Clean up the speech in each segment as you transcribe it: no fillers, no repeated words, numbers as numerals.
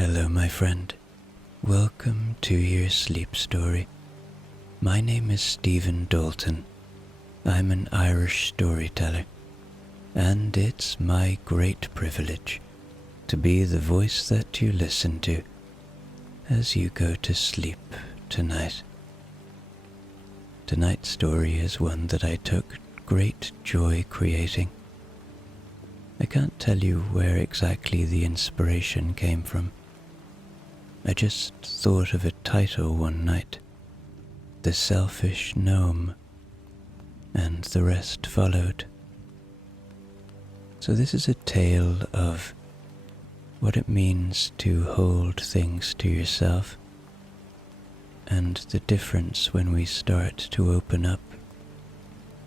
Hello, my friend. Welcome to your sleep story. My name is Stephen Dalton. I'm an Irish storyteller, and it's my great privilege to be the voice that you listen to as you go to sleep tonight. Tonight's story is one that I took great joy creating. I can't tell you where exactly the inspiration came from. I just thought of a title one night, The Selfish Gnome, and the rest followed. So this is a tale of what it means to hold things to yourself, and the difference when we start to open up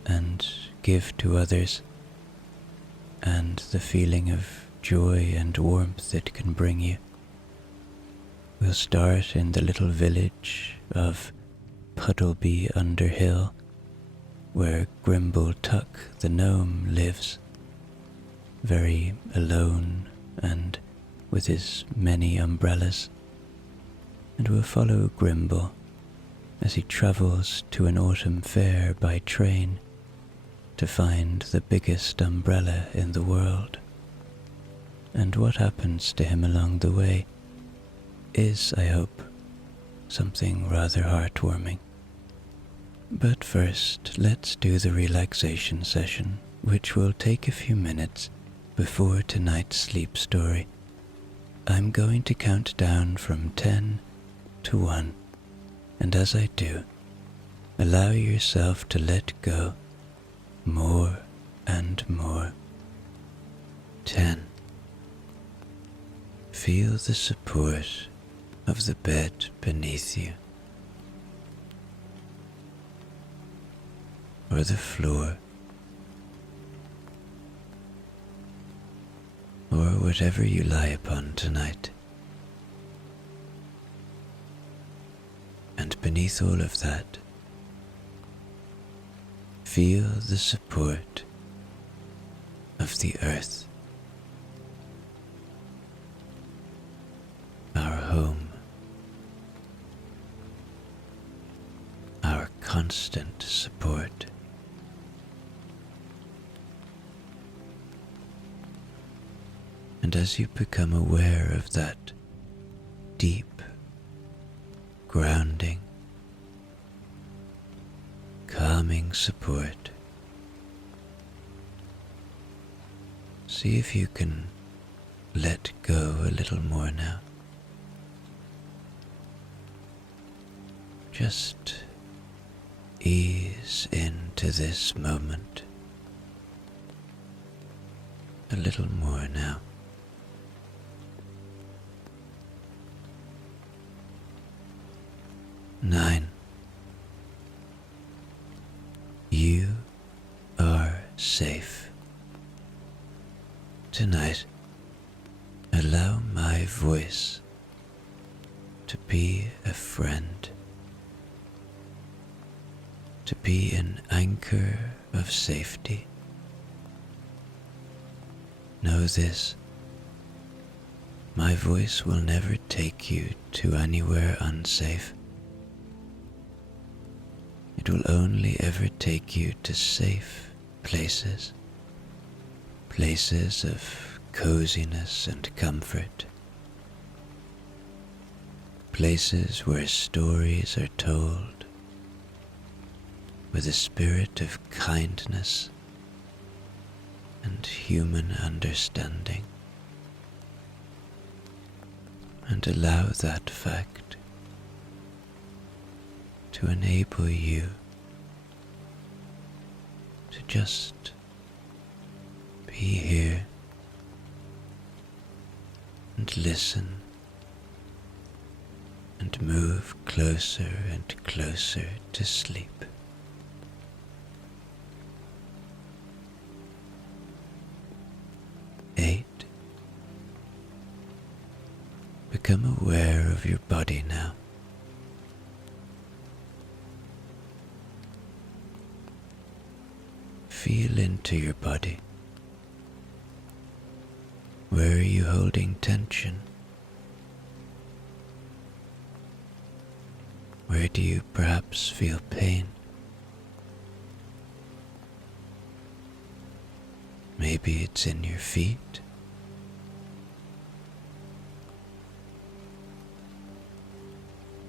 and give to others, and the feeling of joy and warmth it can bring you. We'll start in the little village of Puddleby Underhill, where Grimble Tuck the gnome lives, very alone and with his many umbrellas. And we'll follow Grimble as he travels to an autumn fair by train to find the biggest umbrella in the world. And what happens to him along the way is, I hope, something rather heartwarming. But first, let's do the relaxation session, which will take a few minutes before tonight's sleep story. I'm going to count down from 10 to 1, and as I do, allow yourself to let go more and more. 10. Feel the support of the bed beneath you, or the floor, or whatever you lie upon tonight. And beneath all of that, feel the support of the earth, our home, our constant support. And as you become aware of that deep, grounding, calming support, see if you can let go a little more now. Just ease into this moment a little more now. 9. You are safe. Tonight, allow my voice to be a friend, to be an anchor of safety. Know this: my voice will never take you to anywhere unsafe. It will only ever take you to safe places, places of coziness and comfort, places where stories are told with a spirit of kindness and human understanding. And allow that fact to enable you to just be here and listen and move closer and closer to sleep. 8. Become aware of your body now. Feel into your body. Where are you holding tension? Where do you perhaps feel pain? Maybe it's in your feet.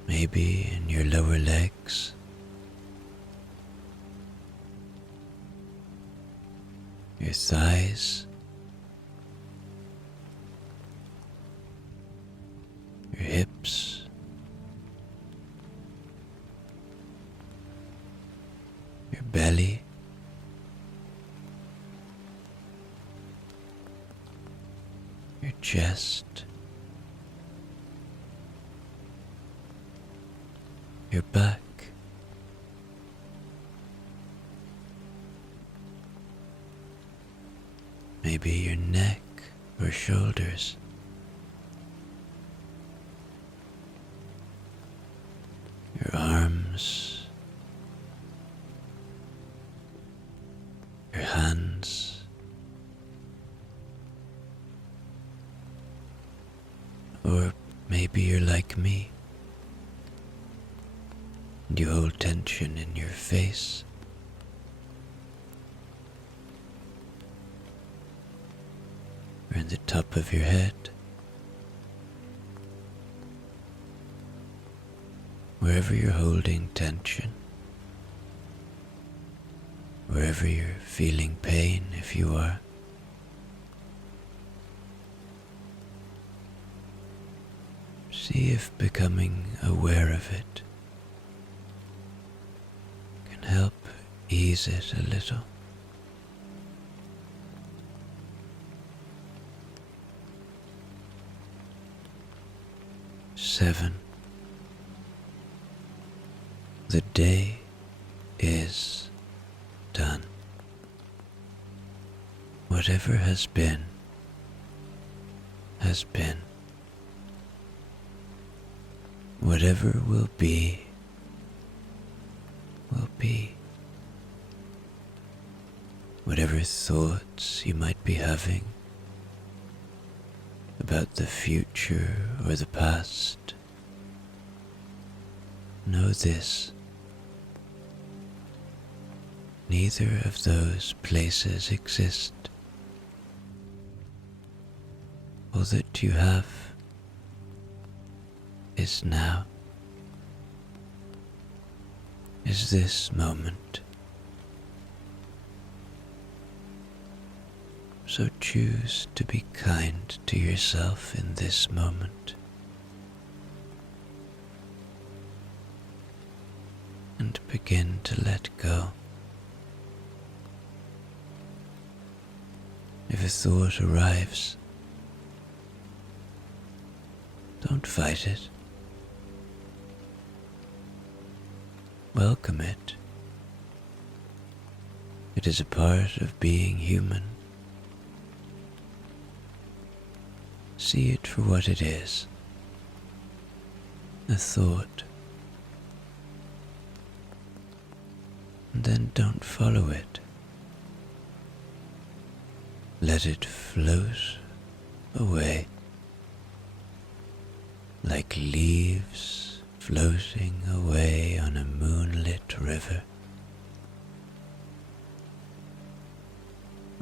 Maybe in your lower legs. Your thighs. Your hips. Your belly. Your chest. Your back. Maybe your neck or shoulders. Your arms. Your hands. Or maybe you're like me, and you hold tension in your face. Or in the top of your head. Wherever you're holding tension, wherever you're feeling pain, if you are, see if becoming aware of it can help ease it a little. Seven. The day is done. Whatever has been, has been. Whatever will be, will be. Whatever thoughts you might be having about the future or the past, know this: neither of those places exist. All that you have is now, is this moment. So choose to be kind to yourself in this moment, and begin to let go. If a thought arrives, don't fight it. Welcome it. It is a part of being human. See it for what it is, a thought. And then don't follow it. Let it float away, like leaves floating away on a moonlit river,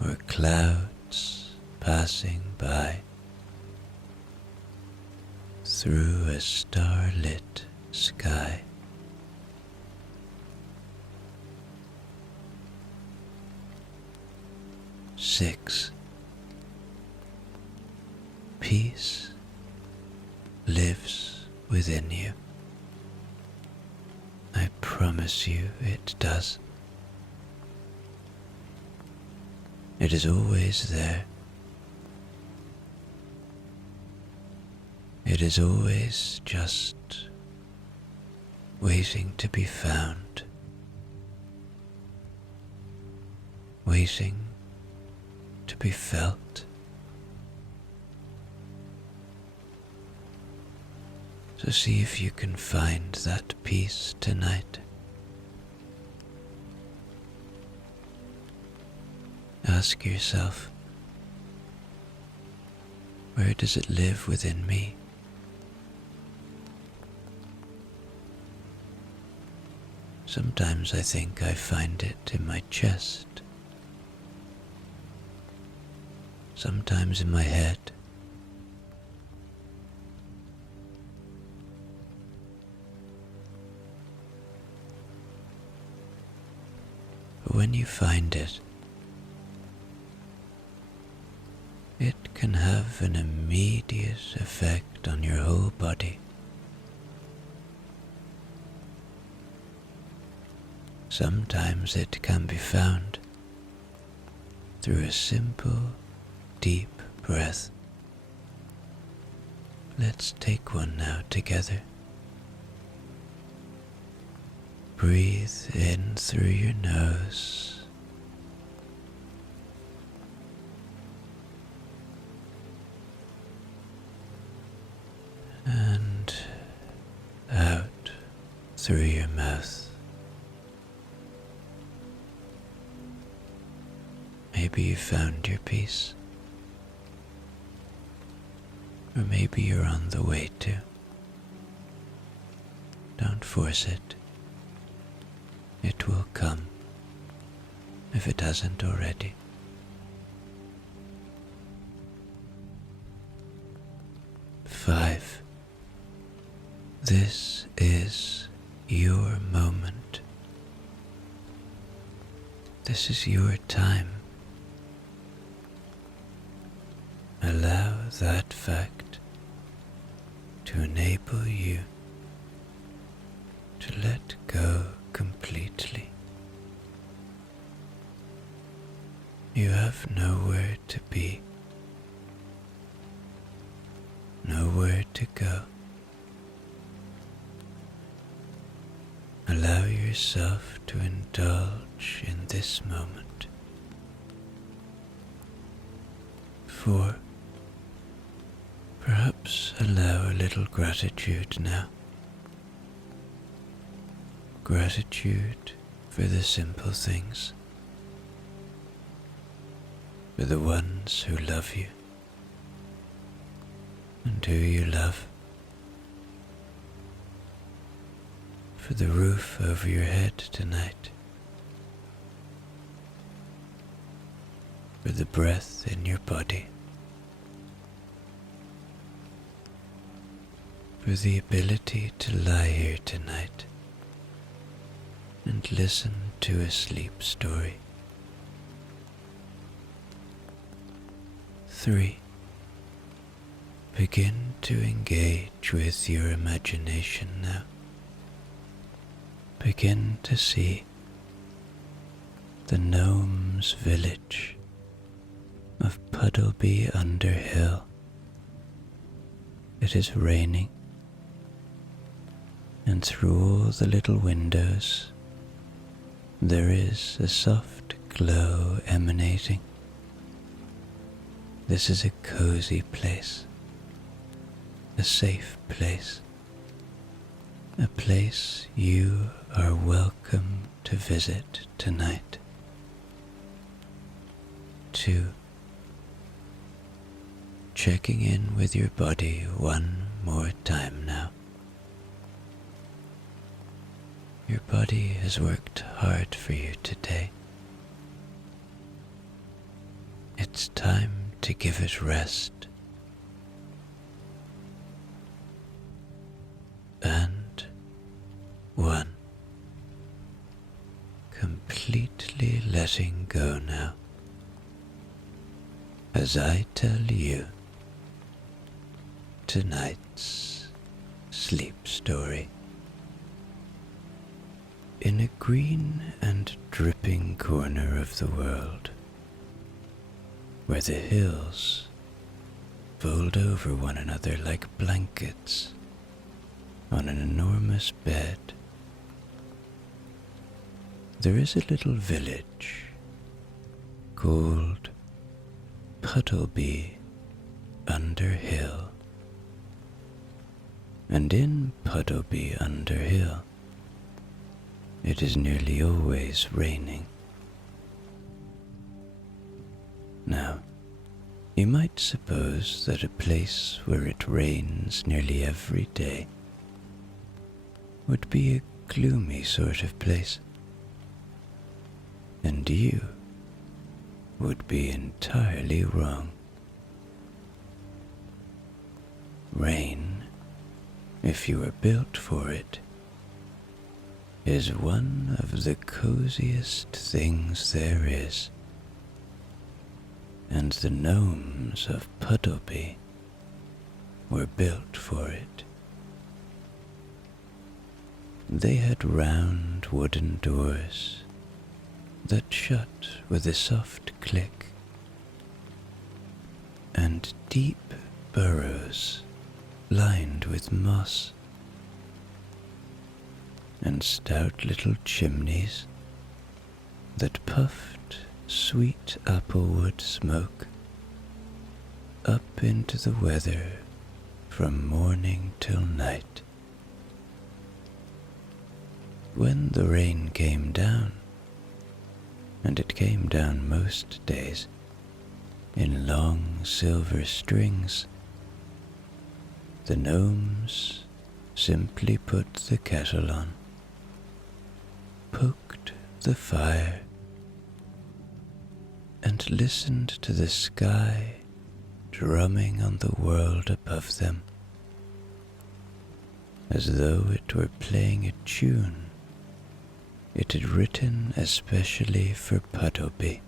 or clouds passing by through a starlit sky. Six. Peace lives within you. I promise you it does. It is always there. It is always just waiting to be found, waiting to be felt. So see if you can find that peace tonight. Ask yourself, where does it live within me? Sometimes I think I find it in my chest, sometimes in my head. But when you find it, it can have an immediate effect on your whole body. Sometimes it can be found through a simple, deep breath. Let's take one now together. Breathe in through your nose. And out through your mouth. Maybe you found your peace, or maybe you're on the way to. Don't force it. It will come, if it hasn't already. Five. This is your moment. This is your time. Allow that fact to enable you to let go completely. You have nowhere to be, nowhere to go. Allow yourself to indulge in this moment. 4. Perhaps allow a little gratitude now. Gratitude for the simple things, for the ones who love you and who you love, for the roof over your head tonight, for the breath in your body, for the ability to lie here tonight and listen to a sleep story. 3. Begin to engage with your imagination now. Begin to see the gnome's village of Puddleby Underhill. It is raining, and through all the little windows there is a soft glow emanating. This is a cozy place, a safe place, a place you are welcome to visit tonight. 2. Checking in with your body one more time now. Your body has worked hard for you today. It's time to give it rest. And 1. Completely letting go now. As I tell you tonight's sleep story. In a green and dripping corner of the world, where the hills fold over one another like blankets on an enormous bed, there is a little village called Puddleby Underhill. And in Puddleby Underhill, it is nearly always raining. Now, you might suppose that a place where it rains nearly every day would be a gloomy sort of place, and you would be entirely wrong. Rain, if you are built for it, is one of the coziest things there is, and the gnomes of Puddleby were built for it. They had round wooden doors that shut with a soft click, and deep burrows lined with moss, and stout little chimneys that puffed sweet applewood smoke up into the weather from morning till night. When the rain came down, and it came down most days in long silver strings, the gnomes simply put the kettle on, poked the fire, and listened to the sky drumming on the world above them, as though it were playing a tune it had written especially for Puddleby.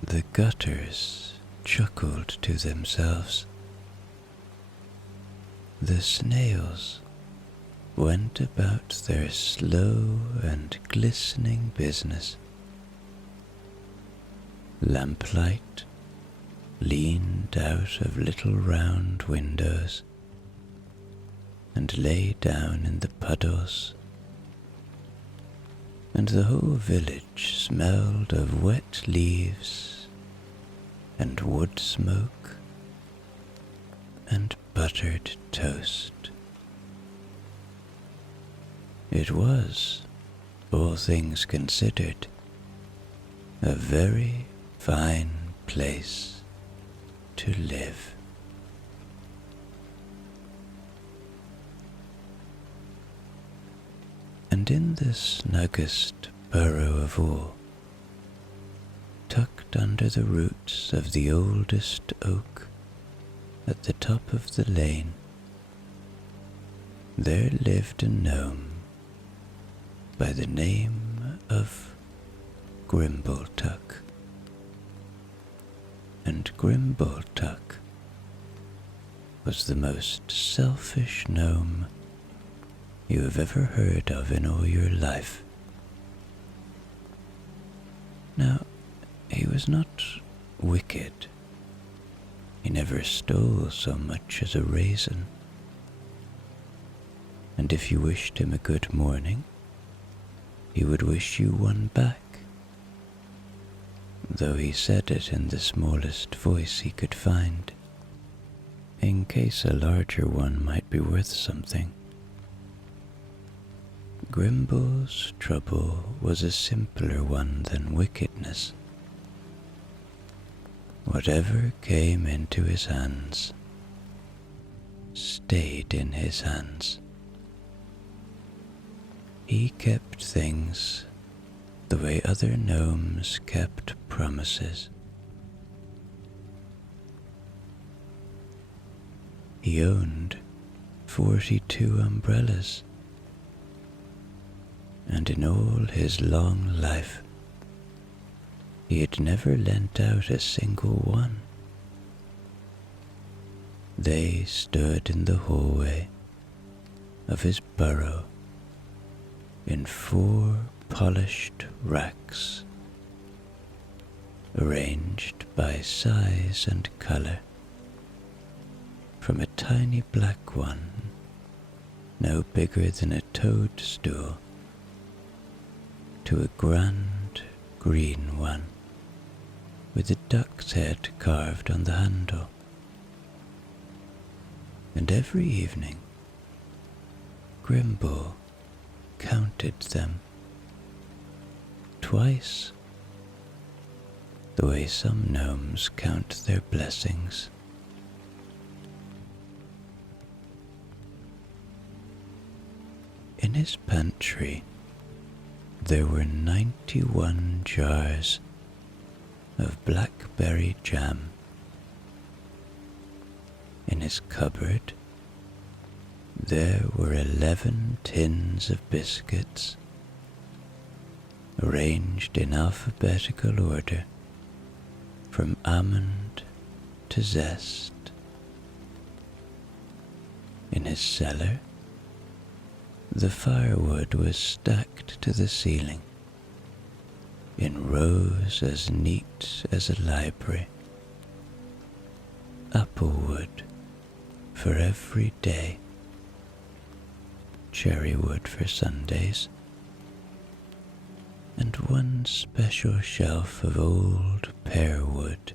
The gutters chuckled to themselves. The snails went about their slow and glistening business. Lamplight leaned out of little round windows and lay down in the puddles, and the whole village smelled of wet leaves and wood smoke and buttered toast. It was, all things considered, a very fine place to live. And in the snuggest burrow of all, tucked under the roots of the oldest oak at the top of the lane, there lived a gnome by the name of Grimble Tuck. And Grimble Tuck was the most selfish gnome you have ever heard of in all your life. Now, he was not wicked. He never stole so much as a raisin. And if you wished him a good morning, he would wish you one back, though he said it in the smallest voice he could find, in case a larger one might be worth something. Grimble's trouble was a simpler one than wickedness. Whatever came into his hands stayed in his hands. He kept things the way other gnomes kept promises. He owned 42 umbrellas, and in all his long life he had never lent out a single one. They stood in the hallway of his burrow in 4 polished racks, arranged by size and color, from a tiny black one, no bigger than a toadstool, to a grand green one, with a duck's head carved on the handle. And every evening, Grimble counted them twice, the way some gnomes count their blessings. his pantry there were 91 jars of blackberry jam. In his cupboard there were 11 tins of biscuits, arranged in alphabetical order from almond to zest. In his cellar, the firewood was stacked to the ceiling, in rows as neat as a library. Applewood for every day, cherrywood for Sundays, and one special shelf of old pear wood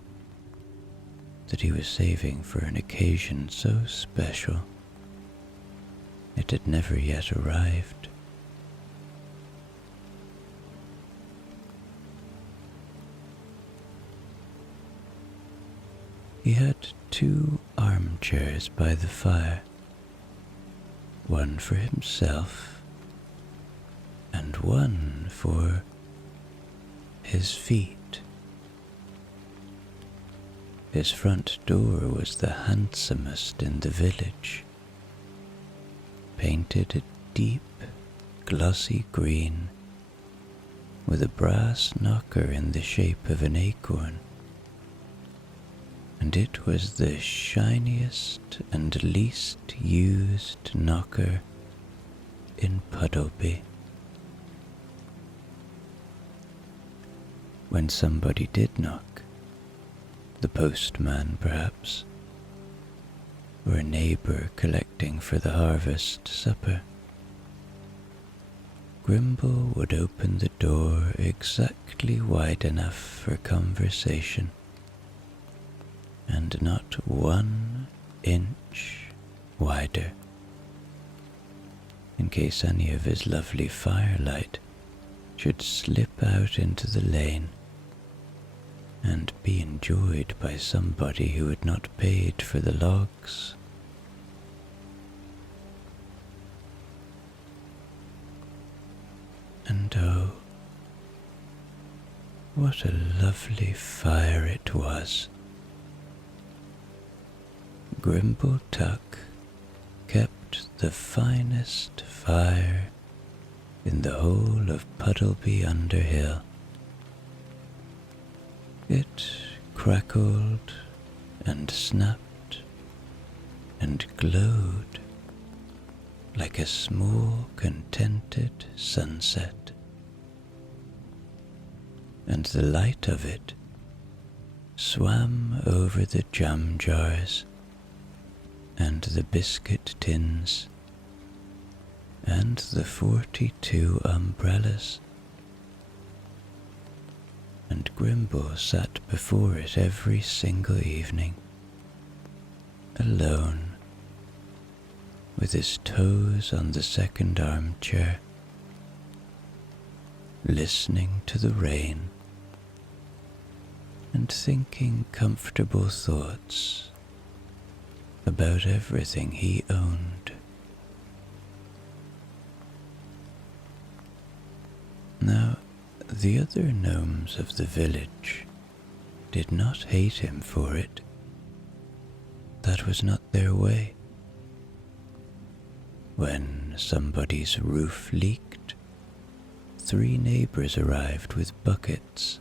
that he was saving for an occasion so special it had never yet arrived. He had 2 armchairs by the fire, one for himself and one for his feet. His front door was the handsomest in the village, painted a deep, glossy green with a brass knocker in the shape of an acorn, and it was the shiniest and least used knocker in Puddleby. When somebody did knock, the postman perhaps, or a neighbour collecting for the harvest supper, Grimble would open the door exactly wide enough for conversation, and not 1 inch wider, in case any of his lovely firelight should slip out into the lane and be enjoyed by somebody who had not paid for the logs. And oh, what a lovely fire it was. Grimble Tuck kept the finest fire in the whole of Puddleby Underhill. It crackled and snapped and glowed like a small, contented sunset, and the light of it swam over the jam jars and the biscuit tins and the 42 umbrellas, and Grimble sat before it every single evening, alone, with his toes on the second armchair, listening to the rain and thinking comfortable thoughts about everything he owned. Now, the other gnomes of the village did not hate him for it. That was not their way. When somebody's roof leaked, 3 neighbors arrived with buckets,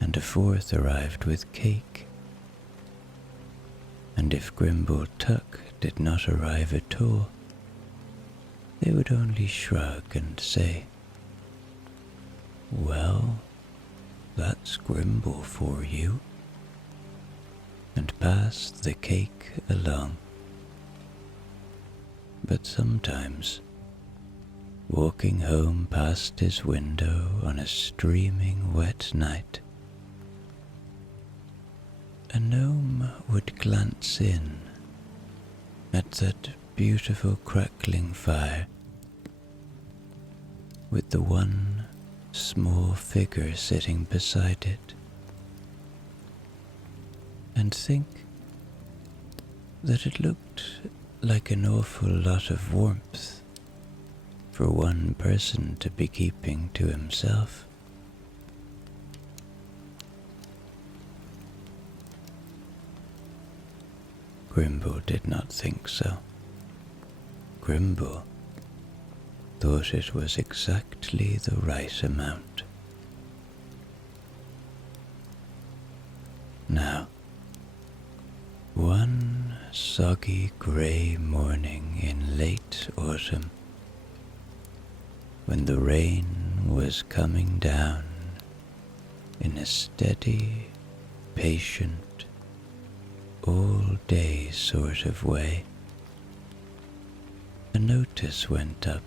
and a 4th arrived with cake. And if Grimble Tuck did not arrive at all, they would only shrug and say, "Well, that's Grimble for you," and pass the cake along. But sometimes, walking home past his window on a streaming wet night, a gnome would glance in at that beautiful crackling fire with the one small figure sitting beside it, and think that it looked like an awful lot of warmth for one person to be keeping to himself. Grimble did not think so. Grimble thought it was exactly the right amount. Now, one soggy grey morning in late autumn, when the rain was coming down in a steady, patient, all-day sort of way, a notice went up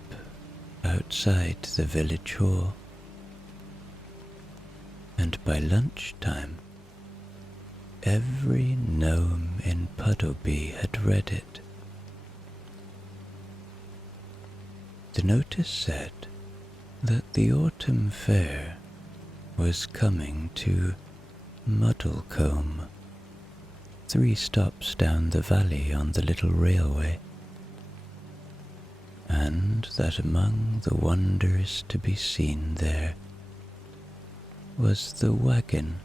outside the village hall, and by lunchtime every gnome in Puddleby had read it. The notice said that the autumn fair was coming to Muddlecombe, 3 stops down the valley on the little railway, and that among the wonders to be seen there was the wagon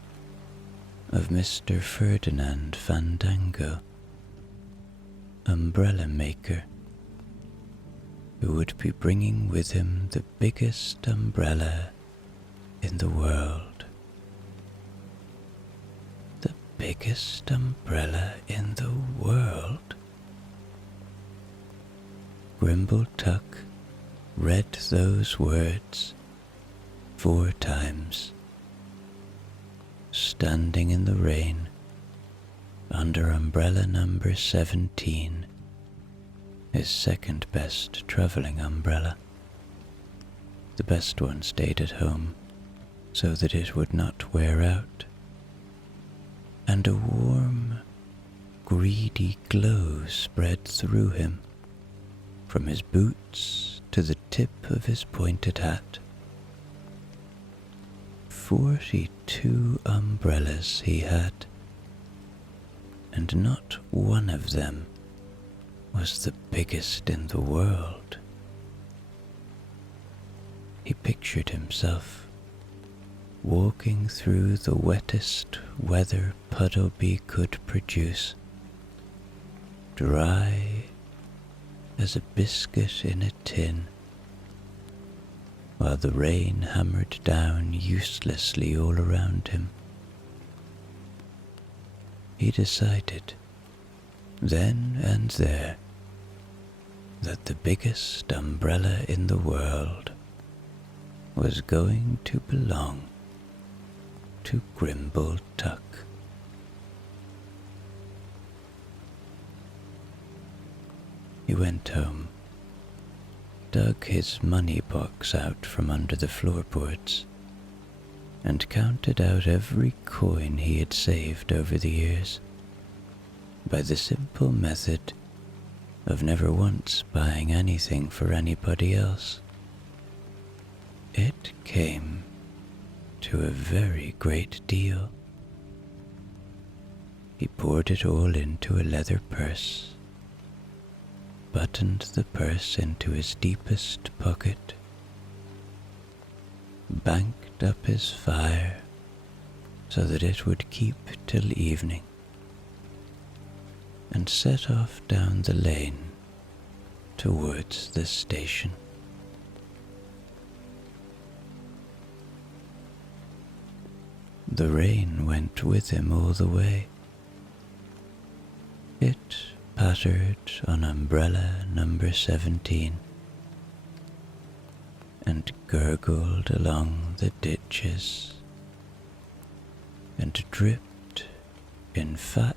of Mr. Ferdinand Fandango, umbrella maker, who would be bringing with him the biggest umbrella in the world. The biggest umbrella in the world? Grimble Tuck read those words 4 times, standing in the rain under umbrella number 17, his second best travelling umbrella. The best one stayed at home so that it would not wear out, and a warm, greedy glow spread through him, from his boots to the tip of his pointed hat. 42 umbrellas he had, and not one of them was the biggest in the world. He pictured himself walking through the wettest weather Puddleby could produce, dry as a biscuit in a tin, while the rain hammered down uselessly all around him. He decided, then and there, that the biggest umbrella in the world was going to belong to Grimble Tuck. He went home, dug his money box out from under the floorboards, and counted out every coin he had saved over the years, by the simple method of never once buying anything for anybody else. It came to a very great deal. He poured it all into a leather purse, buttoned the purse into his deepest pocket, banked up his fire so that it would keep till evening, and set off down the lane towards the station. The rain went with him all the way. It pattered on umbrella number 17, and gurgled along the ditches, and dripped in fat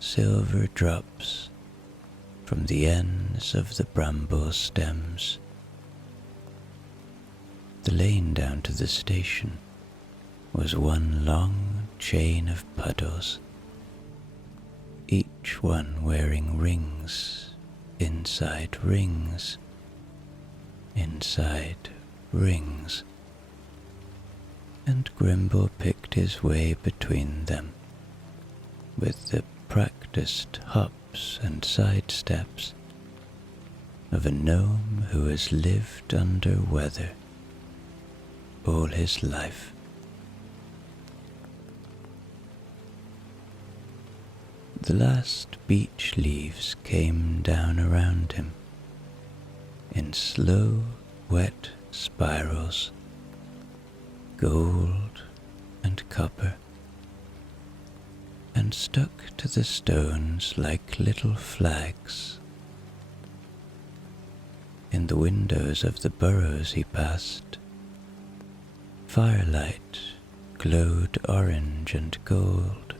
silver drops from the ends of the bramble stems. The lane down to the station was one long chain of puddles, each one wearing rings inside rings inside rings, and Grimble picked his way between them with the practiced hops and side steps of a gnome who has lived under weather all his life. The last beech leaves came down around him in slow, wet spirals, gold and copper, and stuck to the stones like little flags. In the windows of the burrows he passed, firelight glowed orange and gold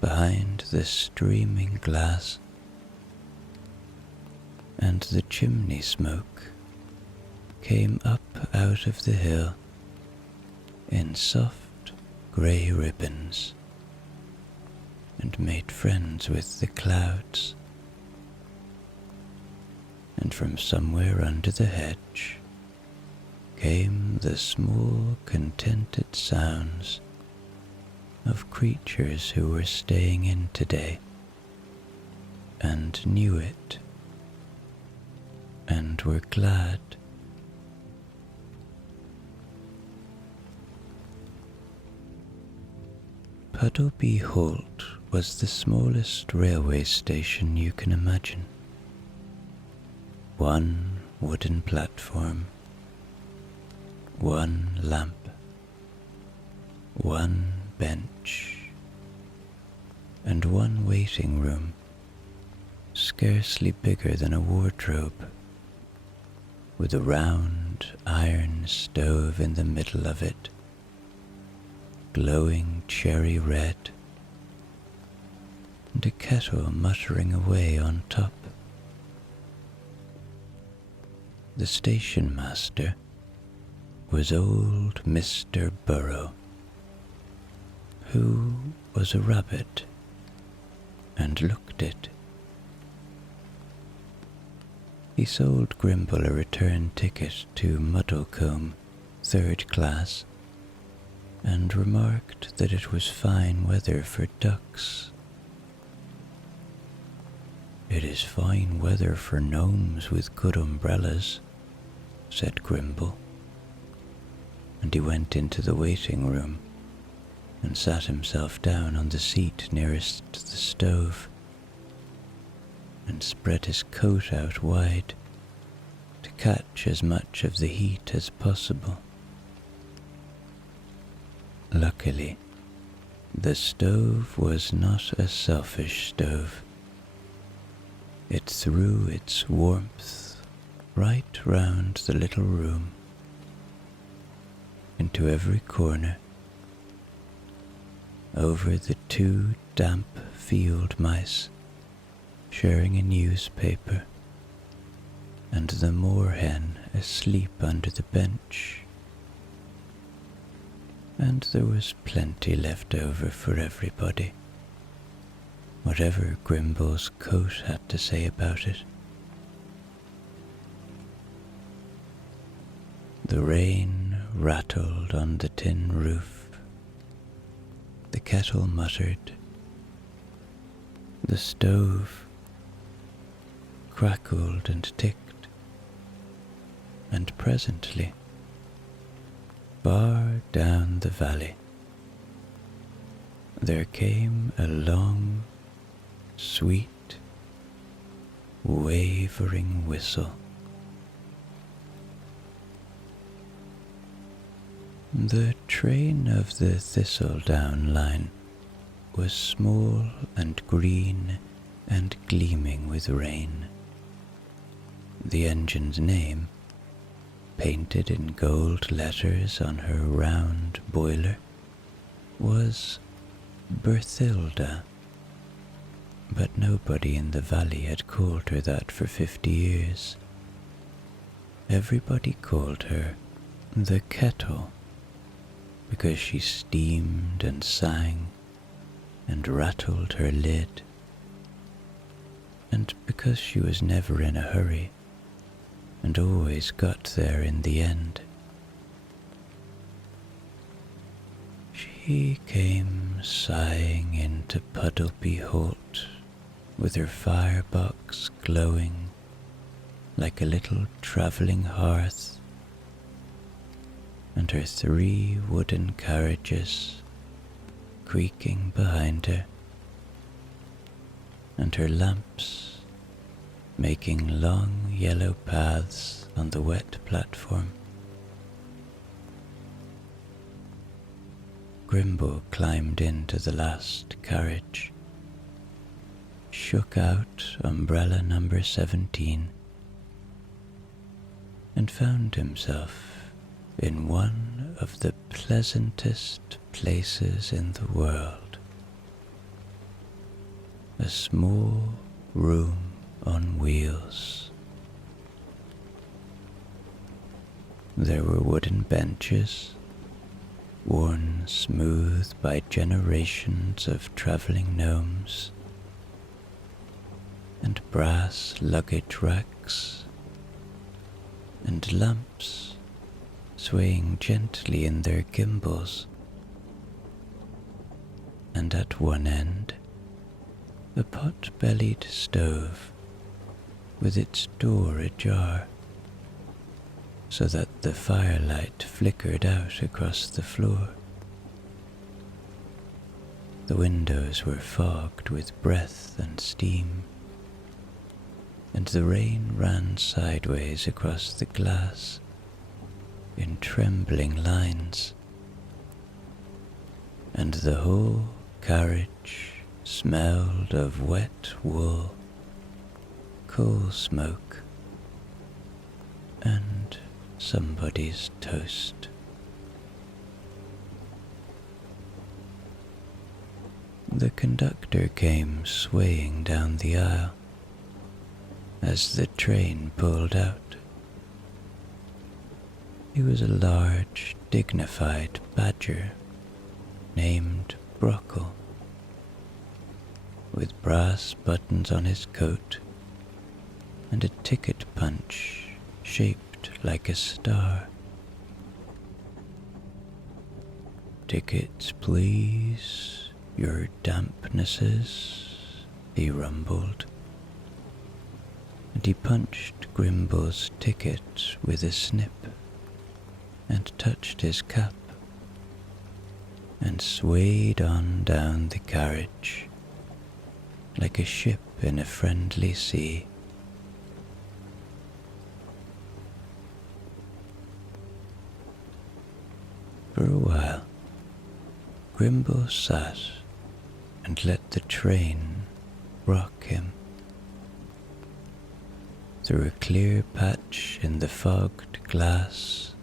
behind the streaming glass, and the chimney smoke came up out of the hill in soft grey ribbons and made friends with the clouds. And from somewhere under the hedge came the small, contented sounds of creatures who were staying in today and knew it and were glad. Puddleby Halt was the smallest railway station you can imagine. One wooden platform, one lamp, one bench, and one waiting room, scarcely bigger than a wardrobe, with a round iron stove in the middle of it, glowing cherry red, and a kettle muttering away on top. The station master was old Mr. Burrow, who was a rabbit and looked it. He sold Grimble a return ticket to Muddlecombe, 3rd class, and remarked that it was fine weather for ducks. "It is fine weather for gnomes with good umbrellas," said Grimble, and he went into the waiting room and sat himself down on the seat nearest the stove and spread his coat out wide to catch as much of the heat as possible. Luckily, the stove was not a selfish stove. It threw its warmth right round the little room, into every corner, over the 2 damp field mice sharing a newspaper, and the moorhen asleep under the bench. And there was plenty left over for everybody, whatever Grimble's coat had to say about it. The rain rattled on the tin roof, the kettle muttered, the stove crackled and ticked, and presently, far down the valley, there came a long, sweet, wavering whistle. The train of the Thistledown Line was small and green and gleaming with rain. The engine's name, painted in gold letters on her round boiler, was Berthilda, but nobody in the valley had called her that for 50 years. Everybody called her the Kettle, because she steamed and sang and rattled her lid, and because she was never in a hurry and always got there in the end. She came sighing into Puddleby Halt with her firebox glowing like a little travelling hearth, and her 3 wooden carriages creaking behind her, and her lamps making long yellow paths on the wet platform. Grimble climbed into the last carriage, shook out umbrella number 17, and found himself in one of the pleasantest places in the world. A small room on wheels. There were wooden benches, worn smooth by generations of travelling gnomes, and brass luggage racks, and lamps swaying gently in their gimbals, and at one end a pot-bellied stove with its door ajar, so that the firelight flickered out across the floor. The windows were fogged with breath and steam, and the rain ran sideways across the glass in trembling lines, and the whole carriage smelled of wet wool, coal smoke, and somebody's toast. The conductor came swaying down the aisle as the train pulled out. He was a large, dignified badger named Brockle, with brass buttons on his coat and a ticket punch shaped like a star. "Tickets, please, your dampnesses," he rumbled, and he punched Grimble's ticket with a snip and touched his cap and swayed on down the carriage like a ship in a friendly sea. For a while, Grimble sat and let the train rock him. Through a clear patch in the fogged glass,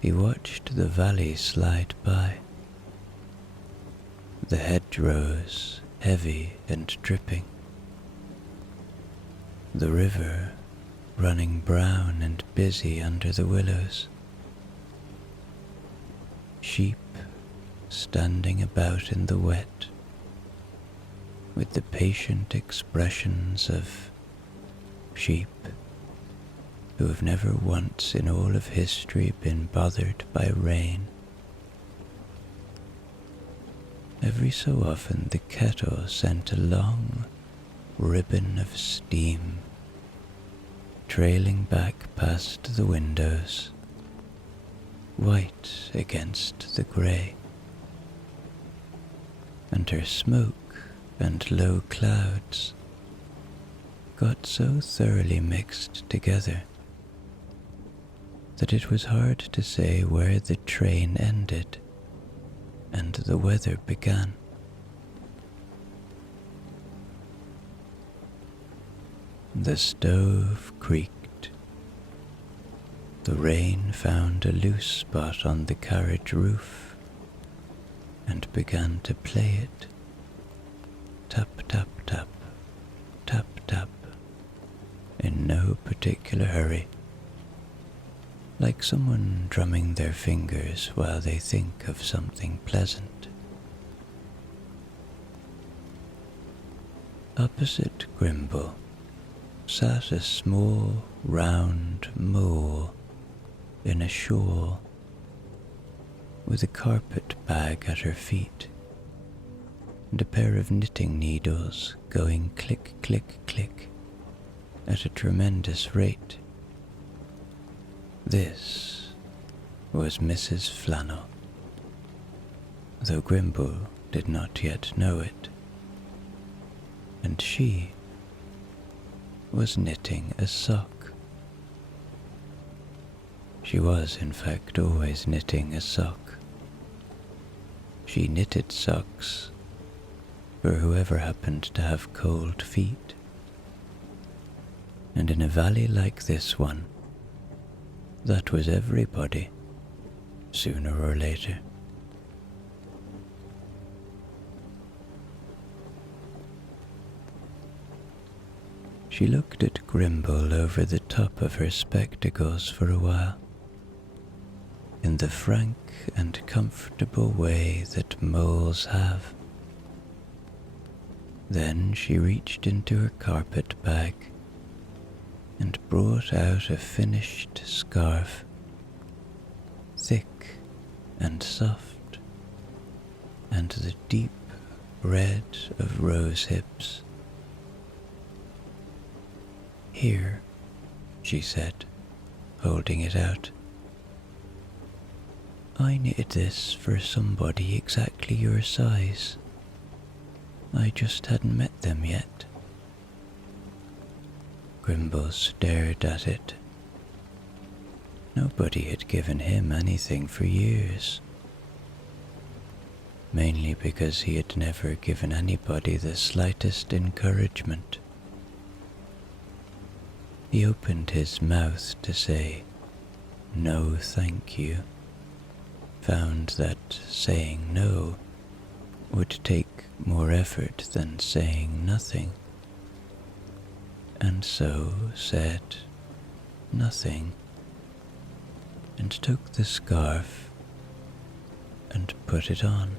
he watched the valley slide by, the hedgerows heavy and dripping, the river running brown and busy under the willows, sheep standing about in the wet with the patient expressions of sheep who have never once in all of history been bothered by rain. Every so often the kettle sent a long ribbon of steam trailing back past the windows, white against the grey, and her smoke and low clouds got so thoroughly mixed together that it was hard to say where the train ended and the weather began. The stove creaked. The rain found a loose spot on the carriage roof and began to play it. Tap, tap, tap, tap, tap, in no particular hurry, like someone drumming their fingers while they think of something pleasant. Opposite Grimble sat a small, round mole in a shawl, with a carpet bag at her feet, and a pair of knitting needles going click, click, click at a tremendous rate. This was Mrs. Flannel, though Grimble did not yet know it, and she was knitting a sock. She was, in fact, always knitting a sock. She knitted socks for whoever happened to have cold feet, and in a valley like this one, that was everybody, sooner or later. She looked at Grimble over the top of her spectacles for a while, in the frank and comfortable way that moles have. Then she reached into her carpet bag and brought out a finished scarf, thick and soft, and the deep red of rose hips. "Here," she said, holding it out. "I knitted this for somebody exactly your size. I just hadn't met them yet." Grimble stared at it. Nobody had given him anything for years, mainly because he had never given anybody the slightest encouragement. He opened his mouth to say, "No, thank you," found that saying no would take more effort than saying nothing, and so said nothing, and took the scarf and put it on.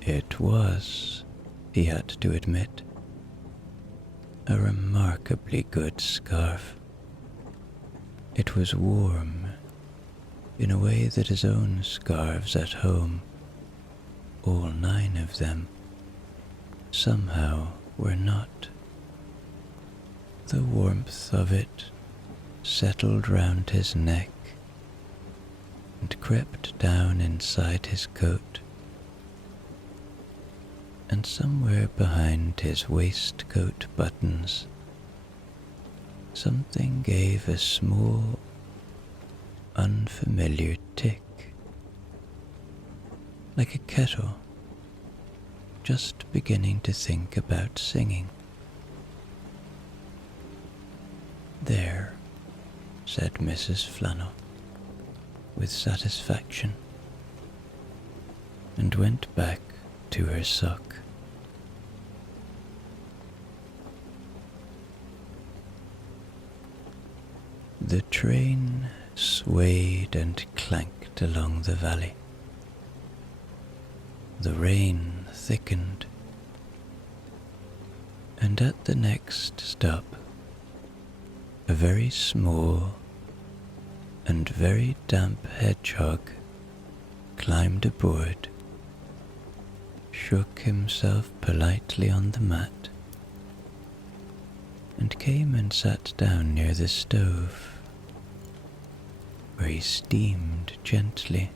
It was, he had to admit, a remarkably good scarf. It was warm in a way that his own scarves at home, all 9 of them, somehow were not. The warmth of it settled round his neck and crept down inside his coat, and somewhere behind his waistcoat buttons something gave a small, unfamiliar tick, like a kettle just beginning to think about singing. "There," said Mrs. Flannel, with satisfaction, and went back to her sock. The train swayed and clanked along the valley. The rain thickened, and at the next stop, a very small and very damp hedgehog climbed aboard, shook himself politely on the mat, and came and sat down near the stove, where he steamed gently.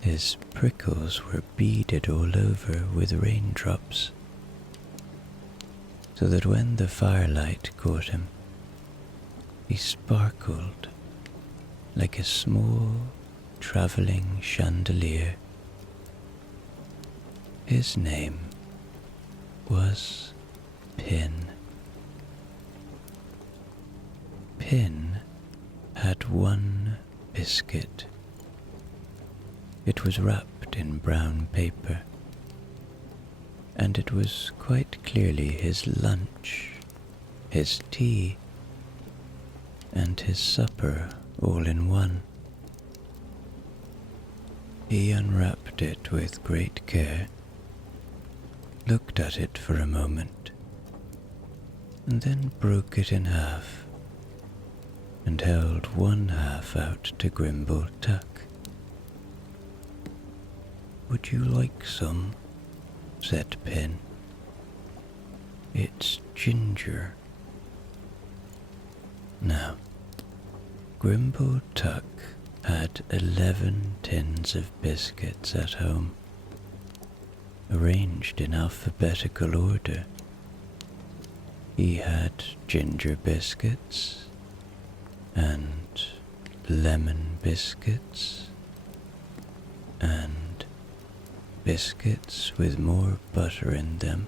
His prickles were beaded all over with raindrops, so that when the firelight caught him, he sparkled like a small travelling chandelier. His name was Pin. Pin had one biscuit. It was wrapped in brown paper, and it was quite clearly his lunch, his tea, and his supper all in one. He unwrapped it with great care, looked at it for a moment, and then broke it in half, and held one half out to Grimble Tuck. Would you like some? Said Pin. It's ginger. Now, Grimble Tuck had 11 tins of biscuits at home, arranged in alphabetical order. He had ginger biscuits and lemon biscuits and biscuits with more butter in them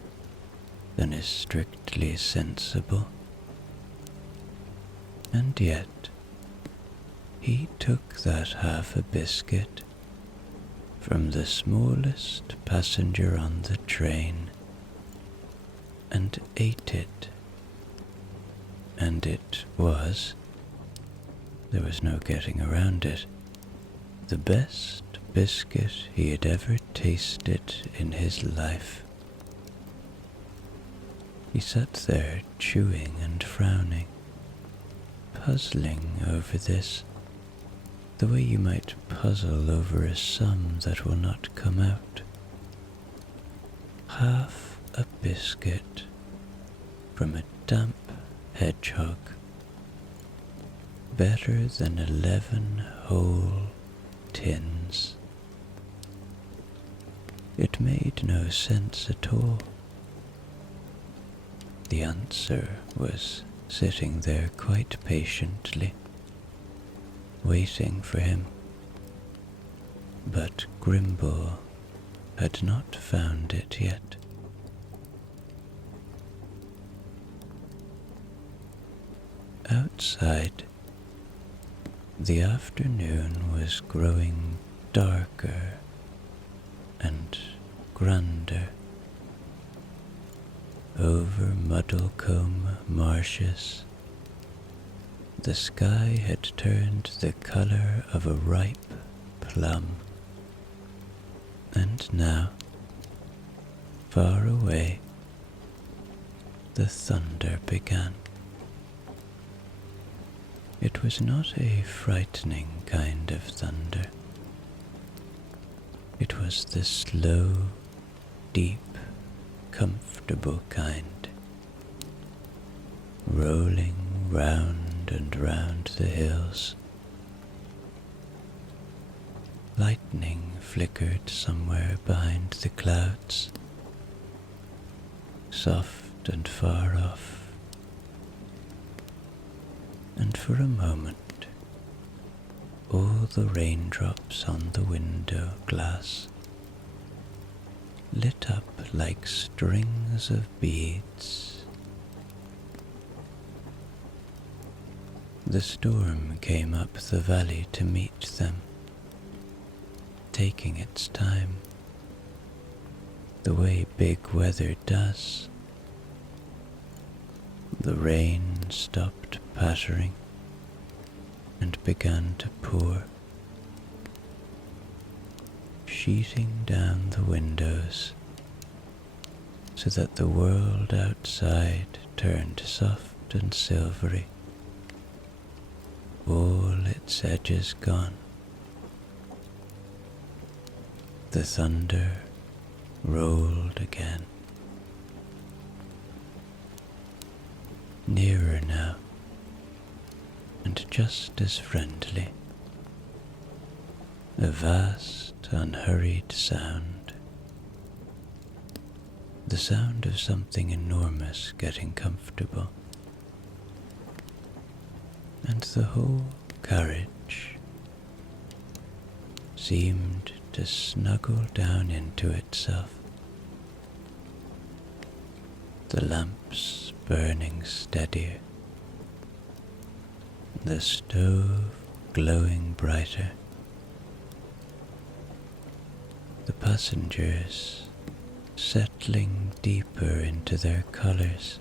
than is strictly sensible. And yet, he took that half a biscuit from the smallest passenger on the train and ate it. And it was, there was no getting around it, the best biscuit he had ever tasted in his life. He sat there chewing and frowning, puzzling over this, the way you might puzzle over a sum that will not come out. Half a biscuit from a damp hedgehog, better than 11 whole tins. It made no sense at all. The answer was sitting there quite patiently, waiting for him. But Grimble had not found it yet. Outside, the afternoon was growing darker and grander. Over Muddlecombe marshes, the sky had turned the colour of a ripe plum, and now, far away, the thunder began. It was not a frightening kind of thunder. It was the slow, deep, comfortable kind, rolling round and round the hills. Lightning flickered somewhere behind the clouds, soft and far off. And for a moment, all the raindrops on the window glass lit up like strings of beads. The storm came up the valley to meet them, taking its time, the way big weather does. The rain stopped pattering and began to pour, sheeting down the windows so that the world outside turned soft and silvery, all its edges gone. The thunder rolled again, nearer now, and just as friendly. A vast, unhurried sound. The sound of something enormous getting comfortable. And the whole carriage seemed to snuggle down into itself. The lamps burning steadier, the stove glowing brighter, the passengers settling deeper into their colours.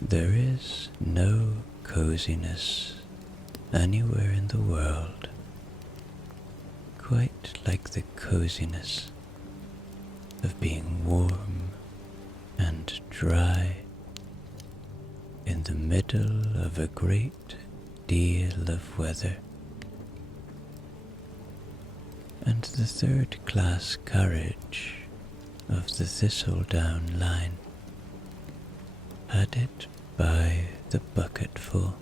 There is no coziness anywhere in the world quite like the coziness of being warm and dry in the middle of a great deal of weather. and the third-class carriage of the Thistledown Line had it by the bucketful.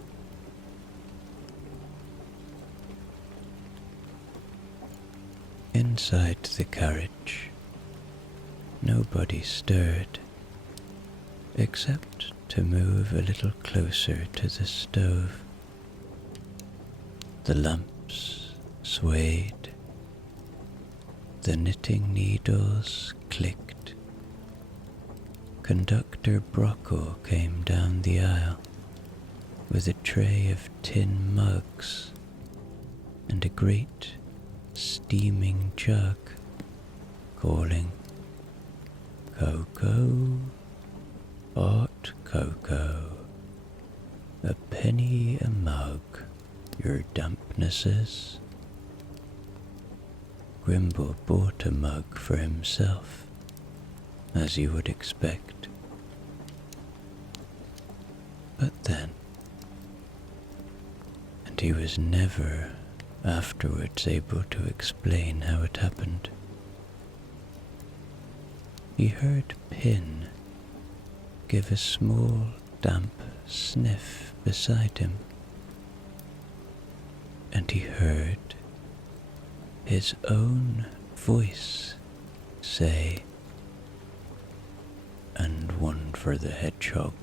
Inside the carriage, nobody stirred, except to move a little closer to the stove. The lumps swayed, the knitting needles clicked. Conductor Brockle came down the aisle with a tray of tin mugs and a great steaming jug, calling, "Cocoa, hot cocoa, a penny a mug, your dampnesses." Grimble bought a mug for himself, as you would expect. But then, and he was never afterwards able to explain how it happened, he heard Pin give a small damp sniff beside him, and he heard his own voice say, "And one for the hedgehog."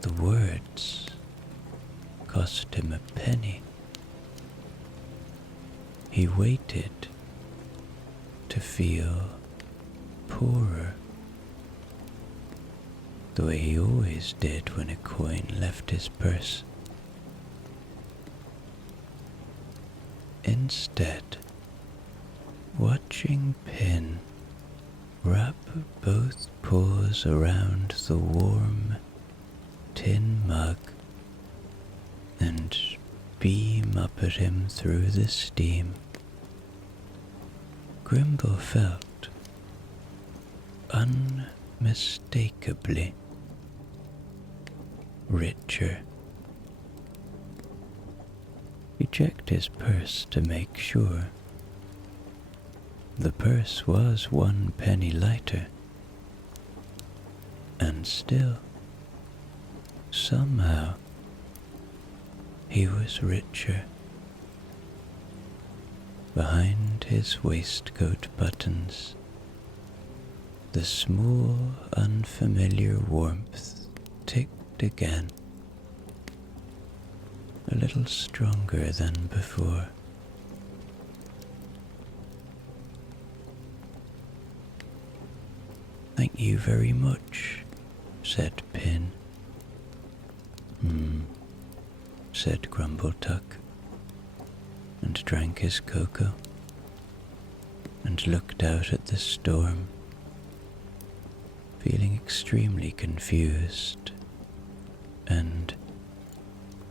The words cost him a penny. He waited to feel poorer, the way he always did when a coin left his purse. Instead, watching Pin wrap both paws around the warm tin mug and beam up at him through the steam, Grimble felt unmistakably richer. He checked his purse to make sure. The purse was 1 penny lighter, and still, somehow, he was richer. Behind his waistcoat buttons, the small, unfamiliar warmth ticked again, a little stronger than before. "Thank you very much," said Pin. Said Grimble Tuck, and drank his cocoa, and looked out at the storm, feeling extremely confused and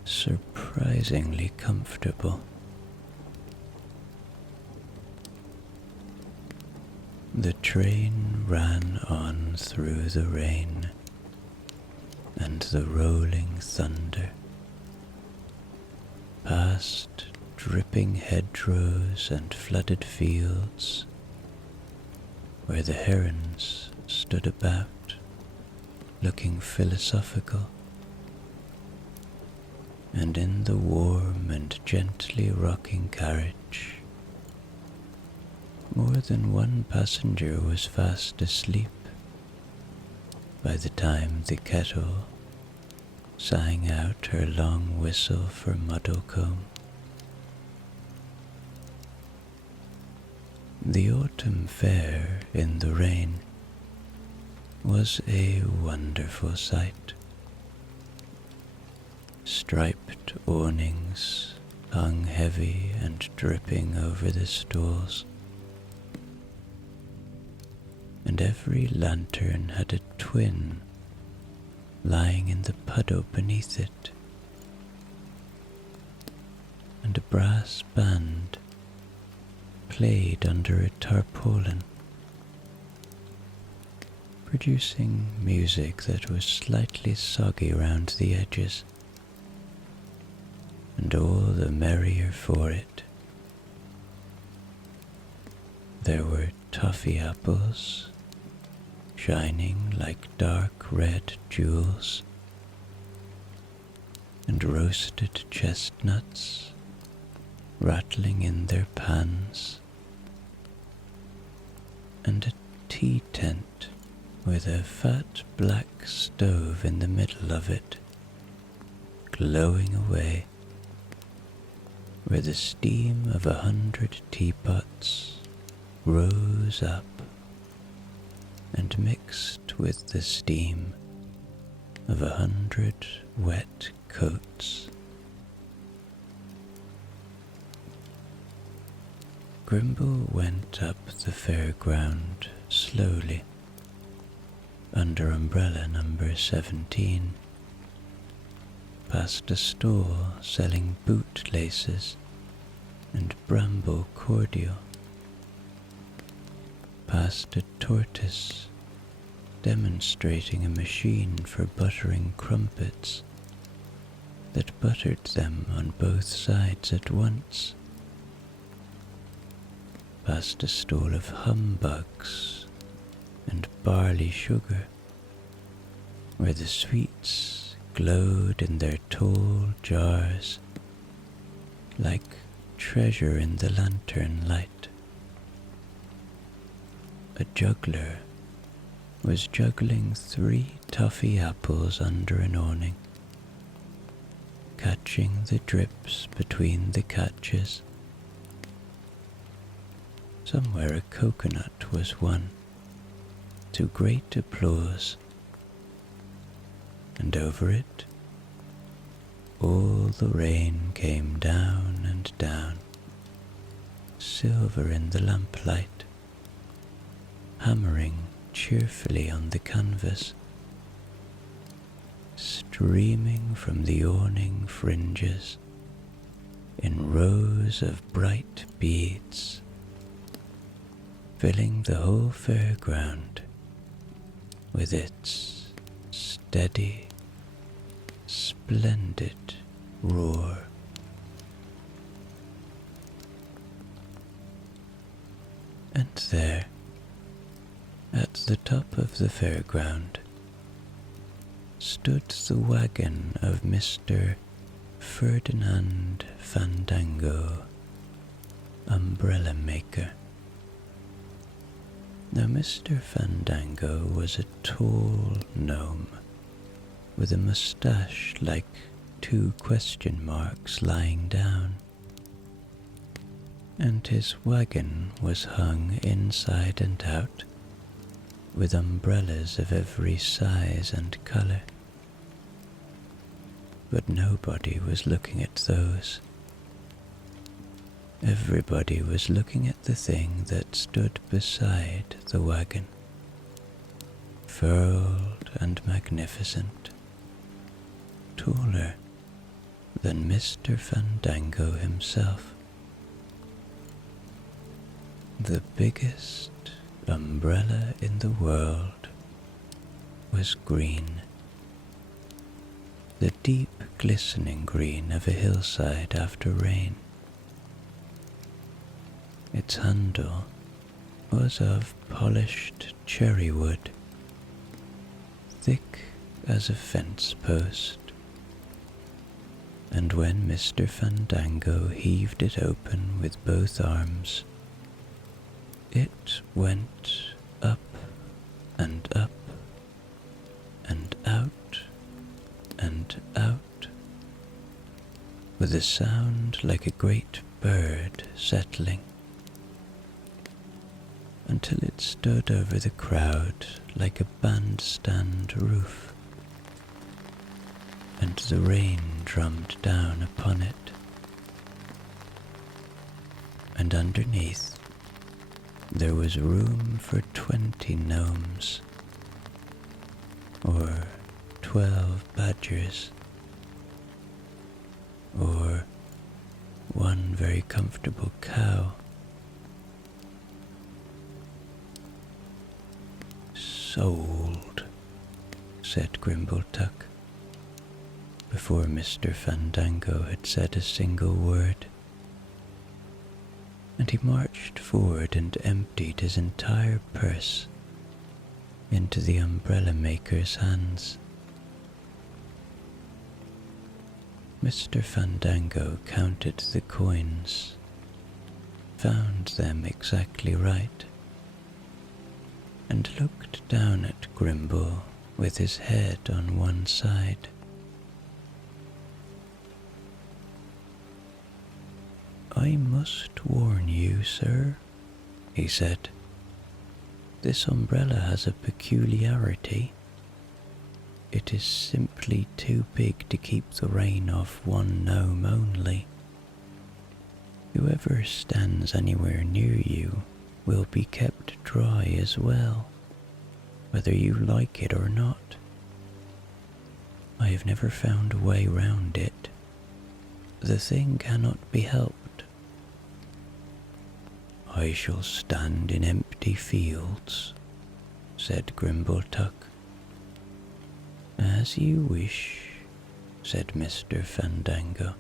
surprisingly comfortable. The train ran on through the rain and the rolling thunder, past dripping hedgerows and flooded fields, where the herons stood about, looking philosophical, and in the warm and gently rocking carriage, more than one passenger was fast asleep by the time the kettle sang out her long whistle for Muddlecombe. The autumn fair in the rain was a wonderful sight. Striped awnings hung heavy and dripping over the stalls, and every lantern had a twin lying in the puddle beneath it, and a brass band played under a tarpaulin, producing music that was slightly soggy round the edges, and all the merrier for it There were toffee apples, shining like dark red jewels, and roasted chestnuts rattling in their pans, and a tea tent with a fat black stove in the middle of it, glowing away, where the steam of 100 teapots rose up and mixed with the steam of 100 wet coats. Grimble went up the fairground slowly, under umbrella number 17, past a store selling bootlaces and bramble cordial, past a tortoise demonstrating a machine for buttering crumpets that buttered them on both sides at once, past a stall of humbugs and barley sugar, where the sweets glowed in their tall jars like treasure in the lantern light. A juggler was juggling 3 toffee apples under an awning, catching the drips between the catches. Somewhere a coconut was won, to great applause, and over it all the rain came down and down, silver in the lamplight, hammering cheerfully on the canvas, streaming from the awning fringes in rows of bright beads, filling the whole fairground with its steady, splendid roar. And there, at the top of the fairground, stood the wagon of Mr. Ferdinand Fandango, umbrella maker. Now Mr. Fandango was a tall gnome, with a moustache like 2 question marks lying down, and his wagon was hung inside and out with umbrellas of every size and colour. But nobody was looking at those. Everybody was looking at the thing that stood beside the wagon, furled and magnificent, taller than Mr. Fandango himself. The biggest umbrella in the world was green, the deep glistening green of a hillside after rain. Its handle was of polished cherry wood, thick as a fence post, and when Mr. Fandango heaved it open with both arms, it went up and up and out and out, with a sound like a great bird settling, until it stood over the crowd like a bandstand roof, and the rain drummed down upon it, and underneath there was room for 20 gnomes, or 12 badgers, or 1 very comfortable cow. "Sold," said Grimble Tuck, before Mr. Fandango had said a single word, and he marched forward and emptied his entire purse into the umbrella maker's hands. Mr. Fandango counted the coins, found them exactly right, and looked down at Grimble with his head on one side. "I must warn you, sir," he said. "This umbrella has a peculiarity. It is simply too big to keep the rain off one gnome only. Whoever stands anywhere near you will be kept dry as well, whether you like it or not. I have never found a way round it. The thing cannot be helped. "I shall stand in empty fields," said Grimble Tuck. "As you wish," said Mr. Fandango,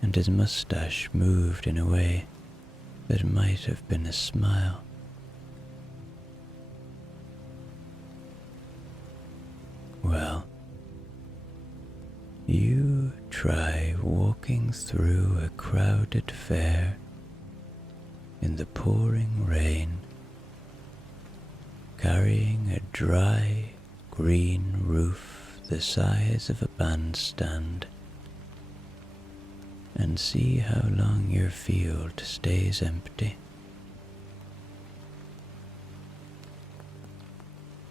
and his moustache moved in a way that might have been a smile. "Well, you try walking through a crowded fair in the pouring rain, carrying a dry, green roof the size of a bandstand, and see how long your field stays empty."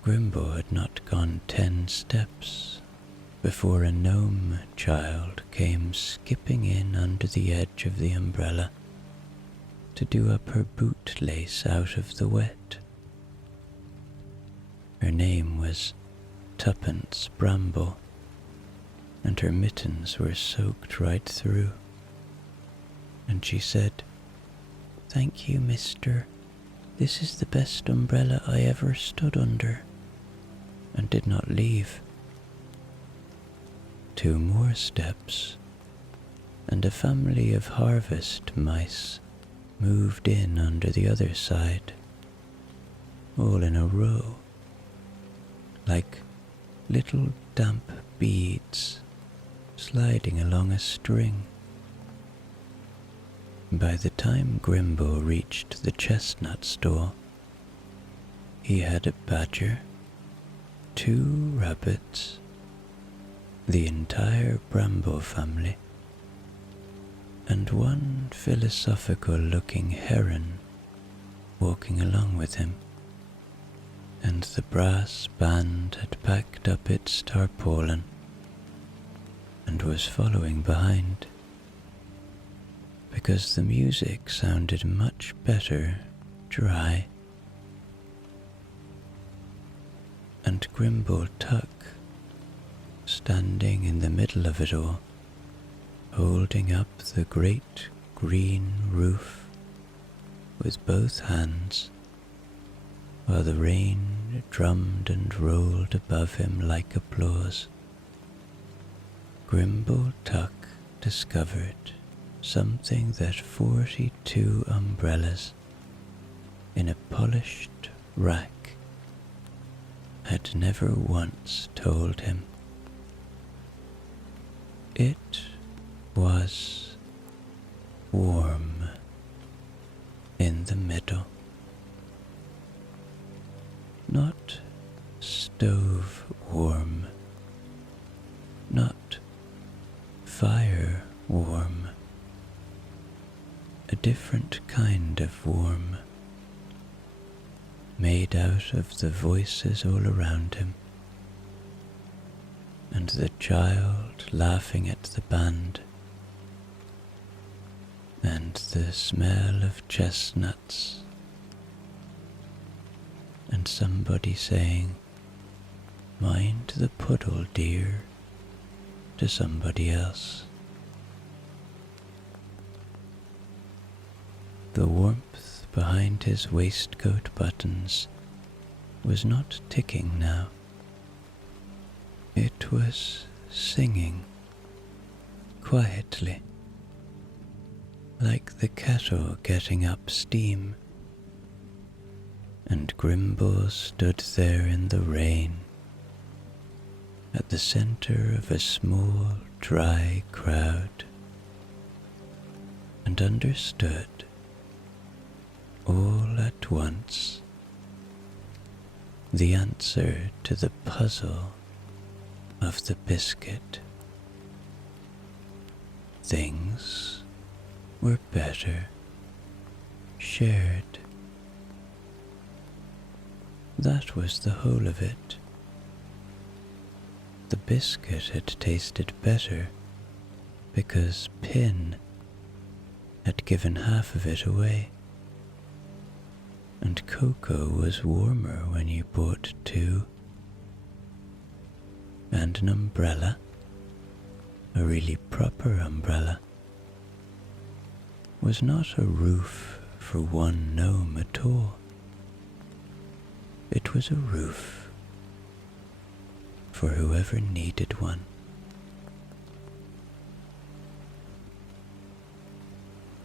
Grimble had not gone 10 steps before a gnome child came skipping in under the edge of the umbrella to do up her bootlace out of the wet. Her name was Tuppence Bramble, and her mittens were soaked right through, and she said, "Thank you, mister. This is the best umbrella I ever stood under," and did not leave. 2 more steps, and a family of harvest mice moved in under the other side, all in a row, like little damp beads sliding along a string. By the time Grimble reached the chestnut store, he had a badger, 2 rabbits, the entire Bramble family, and 1 philosophical-looking heron walking along with him, and the brass band had packed up its tarpaulin and was following behind, because the music sounded much better dry. And Grimble Tuck, standing in the middle of it all, holding up the great green roof with both hands, while the rain drummed and rolled above him like applause. Grimble Tuck discovered something that 42 umbrellas in a polished rack had never once told him. It was warm in the middle. Not stove warm, not fire warm, a different kind of warm, made out of the voices all around him, and the child laughing at the band, and the smell of chestnuts, and somebody saying, "Mind the puddle, dear," to somebody else. The warmth behind his waistcoat buttons was not ticking now. It was singing quietly, like the kettle getting up steam, and Grimble stood there in the rain, at the center of a small, dry crowd, and understood, all at once, the answer to the puzzle of the biscuit. Things were better shared. That was the whole of it. The biscuit had tasted better because Pin had given half of it away, and cocoa was warmer when you bought two, and an umbrella, a really proper umbrella, was not a roof for one gnome at all. It was a roof for whoever needed one.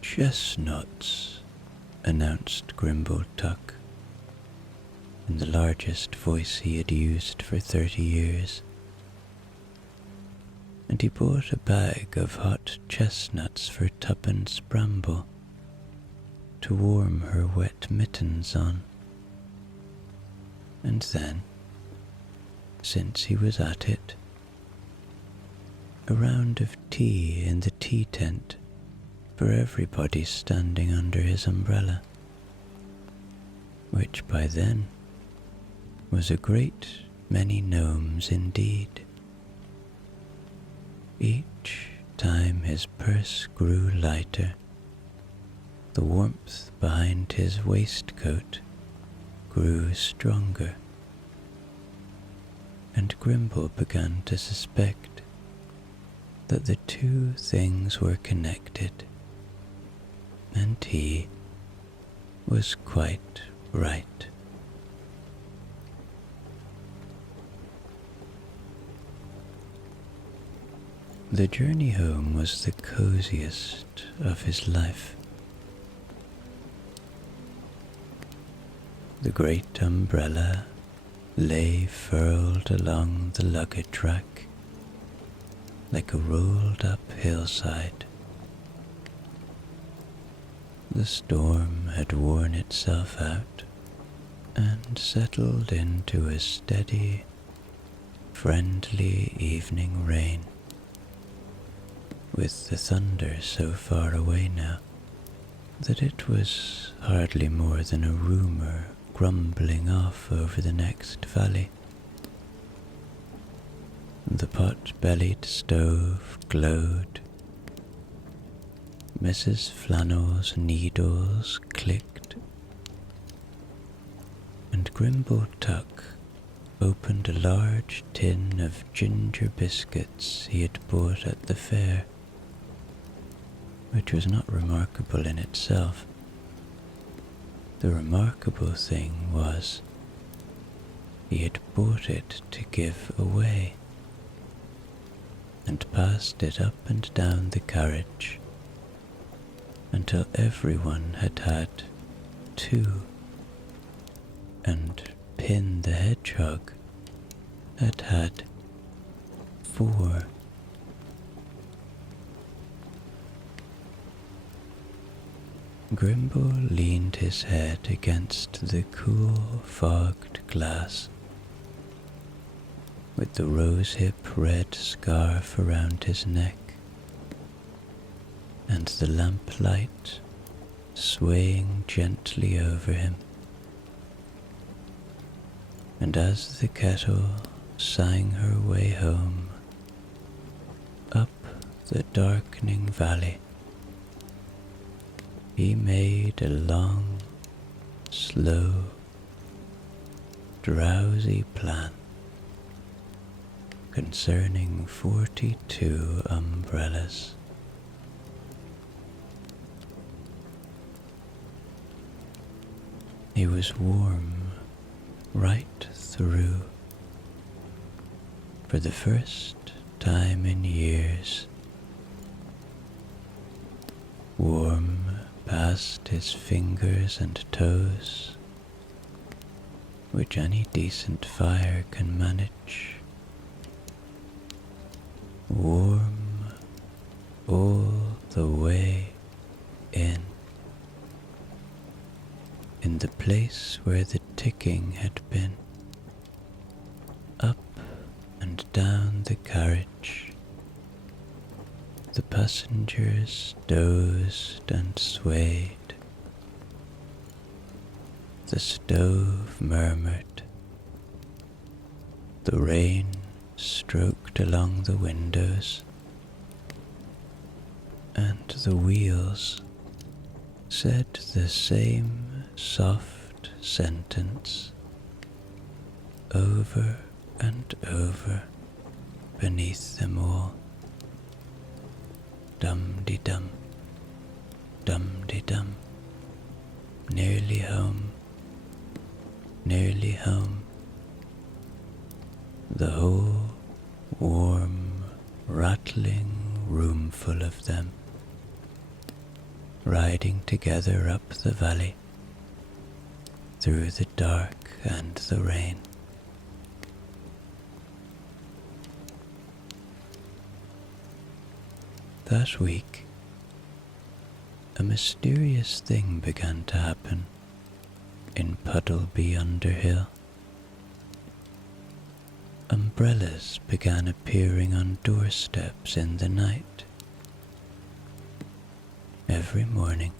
"Chestnuts," announced Grimble Tuck, in the largest voice he had used for 30 years. And he bought a bag of hot chestnuts for Tuppence Bramble to warm her wet mittens on. And then, since he was at it, a round of tea in the tea tent for everybody standing under his umbrella, which by then was a great many gnomes indeed. Each time his purse grew lighter, the warmth behind his waistcoat grew stronger, and Grimble began to suspect that the two things were connected, and he was quite right. The journey home was the coziest of his life. The great umbrella lay furled along the luggage rack like a rolled-up hillside. The storm had worn itself out and settled into a steady, friendly evening rain, with the thunder so far away now that it was hardly more than a rumour grumbling off over the next valley. The pot-bellied stove glowed. Mrs. Flannel's needles clicked, and Grimble Tuck opened a large tin of ginger biscuits he had bought at the fair, which was not remarkable in itself. The remarkable thing was, he had bought it to give away, and passed it up and down the carriage until everyone had had two, and Pin the Hedgehog had had 4. Grimble leaned his head against the cool, fogged glass, with the rosehip red scarf around his neck, and the lamplight swaying gently over him. And as the kettle sang her way home, up the darkening valley, he made a long, slow, drowsy plan concerning 42 umbrellas. He was warm right through. For the first time in years, warm past his fingers and toes, which any decent fire can manage, warm all the way in the place where the ticking had been, up and down the carriage. The passengers dozed and swayed. The stove murmured. The rain stroked along the windows, and the wheels said the same soft sentence over and over beneath them all. Dum-de-dum, dum-de-dum, nearly home, nearly home. The whole warm, rattling roomful of them, riding together up the valley, through the dark and the rain. That week, a mysterious thing began to happen in Puddleby Underhill. Umbrellas began appearing on doorsteps in the night. Every morning,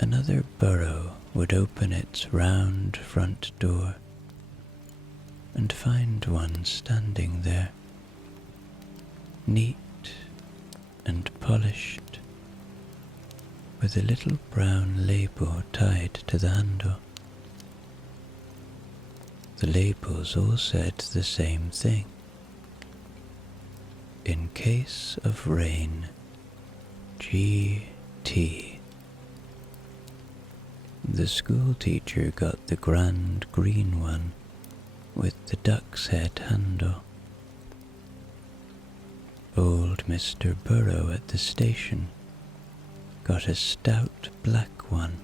another burrow would open its round front door and find one standing there, neat and polished, with a little brown label tied to the handle. The labels all said the same thing. In case of rain, GT. The school teacher got the grand green one with the duck's head handle. Old Mr. Burrow at the station got a stout black one,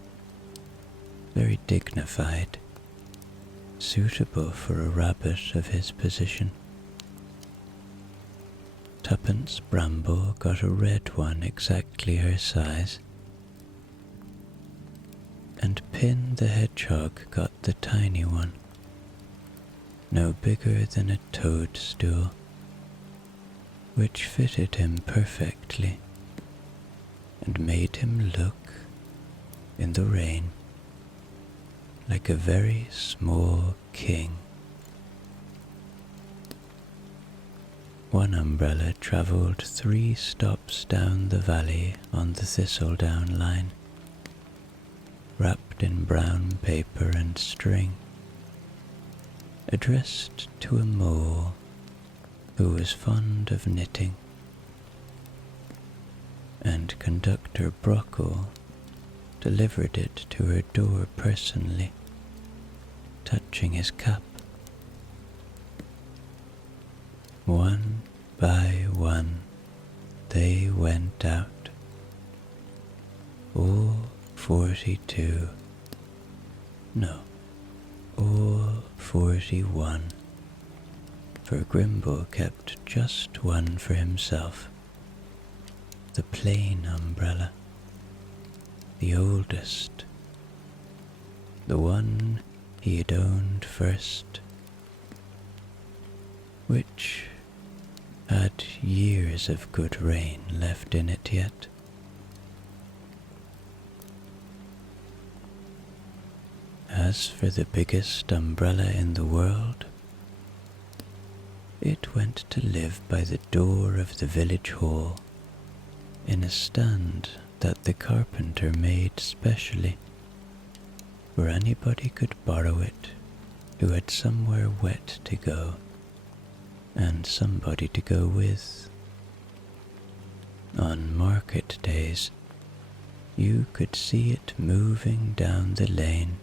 very dignified, suitable for a rabbit of his position. Tuppence Bramble got a red one exactly her size, and Pin the Hedgehog got the tiny one, no bigger than a toadstool, which fitted him perfectly and made him look, in the rain, like a very small king. One umbrella travelled 3 stops down the valley on the Thistledown Line, wrapped in brown paper and string, addressed to a mole who was fond of knitting, and Conductor Brockle delivered it to her door personally, touching his cap. One by one they went out, all 42, no, all 41, for Grimble kept just one for himself, the plain umbrella, the oldest, the one he had owned first, which had years of good rain left in it yet. As for the biggest umbrella in the world, it went to live by the door of the village hall, in a stand that the carpenter made specially, where anybody could borrow it who had somewhere wet to go, and somebody to go with. On market days, you could see it moving down the lane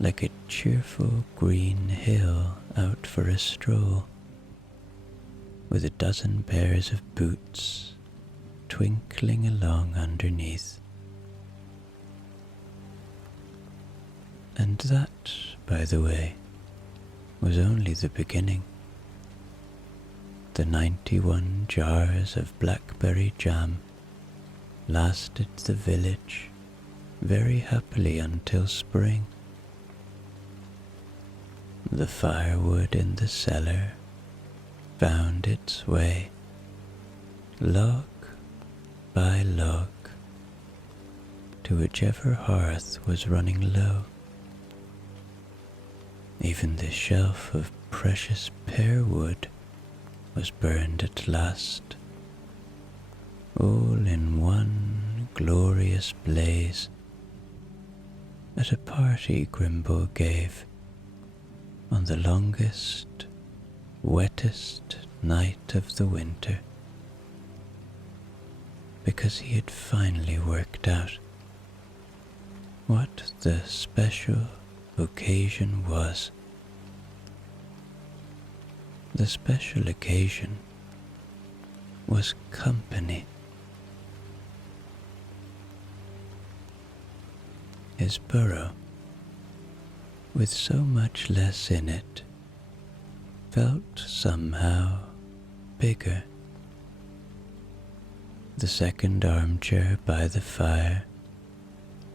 like a cheerful green hill out for a stroll, with a dozen pairs of boots twinkling along underneath. And that, by the way, was only the beginning. The 91 jars of blackberry jam lasted the village very happily until spring. The firewood in the cellar found its way, log by log, to whichever hearth was running low. Even the shelf of precious pear wood was burned at last, all in one glorious blaze, at a party Grimble gave on the longest, wettest night of the winter, because he had finally worked out what the special occasion was. The special occasion was company. His burrow, with so much less in it, felt somehow bigger. The second armchair by the fire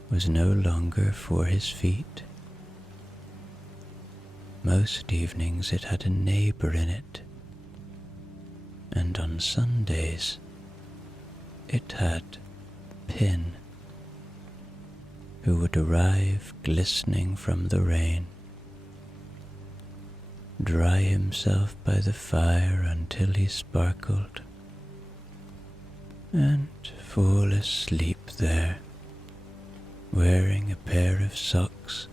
was no longer for his feet. Most evenings it had a neighbor in it, and on Sundays it had Pin, who would arrive glistening from the rain, dry himself by the fire until he sparkled, and fall asleep there, wearing a pair of socks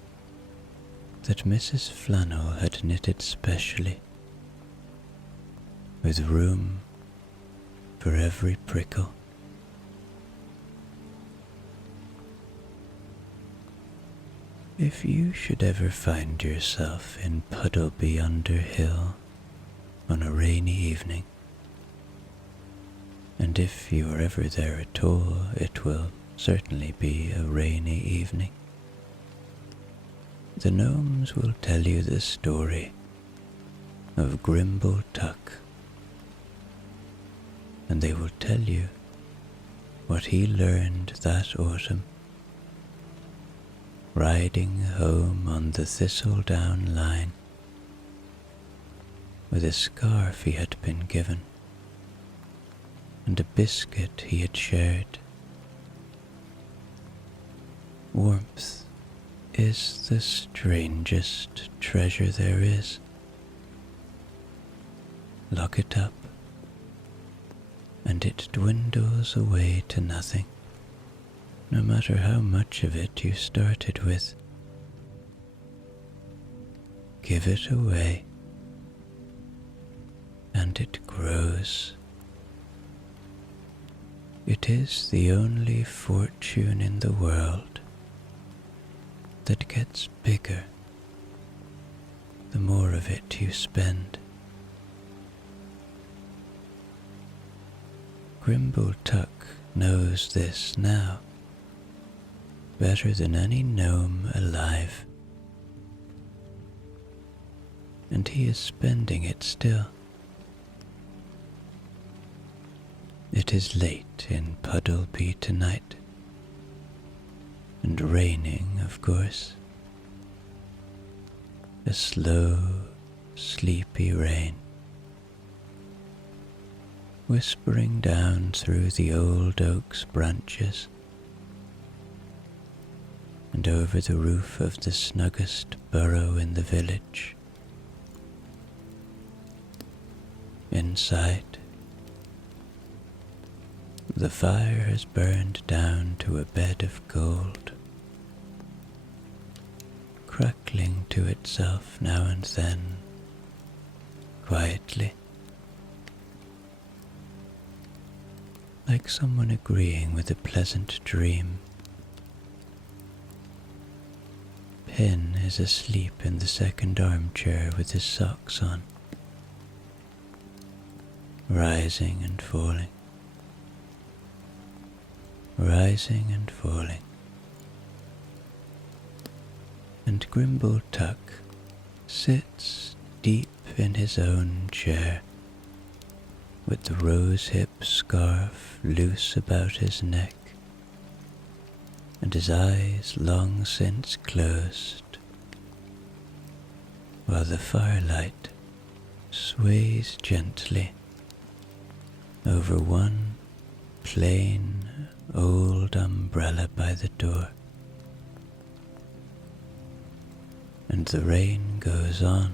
that Mrs. Flannel had knitted specially, with room for every prickle. If you should ever find yourself in Puddleby Underhill on a rainy evening, and if you are ever there at all, it will certainly be a rainy evening, the gnomes will tell you the story of Grimble Tuck, and they will tell you what he learned that autumn, riding home on the Thistledown Line with a scarf he had been given and a biscuit he had shared. Warmth is the strangest treasure there is. Lock it up, and it dwindles away to nothing, no matter how much of it you started with. Give it away, and it grows. It is the only fortune in the world that gets bigger the more of it you spend. Grimble Tuck knows this now, better than any gnome alive, and he is spending it still. It is late in Puddleby tonight, and raining, of course. A slow, sleepy rain, whispering down through the old oak's branches and over the roof of the snuggest burrow in the village. Inside, the fire has burned down to a bed of gold, crackling to itself now and then, quietly, like someone agreeing with a pleasant dream. Pin is asleep in the second armchair with his socks on, rising and falling, rising and falling. And Grimble Tuck sits deep in his own chair, with the rose-hip scarf loose about his neck, and his eyes long since closed, while the firelight sways gently over one plain old umbrella by the door, and the rain goes on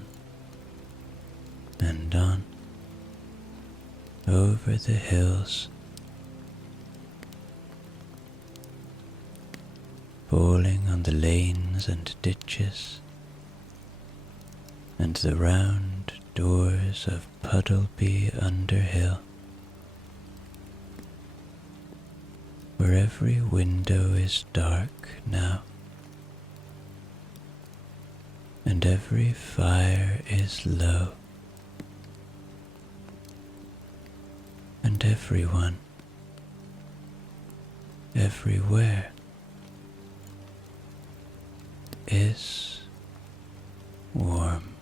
and on over the hills, falling on the lanes and ditches, and the round doors of Puddleby Underhill, where every window is dark now, and every fire is low, and everyone, everywhere, is warm.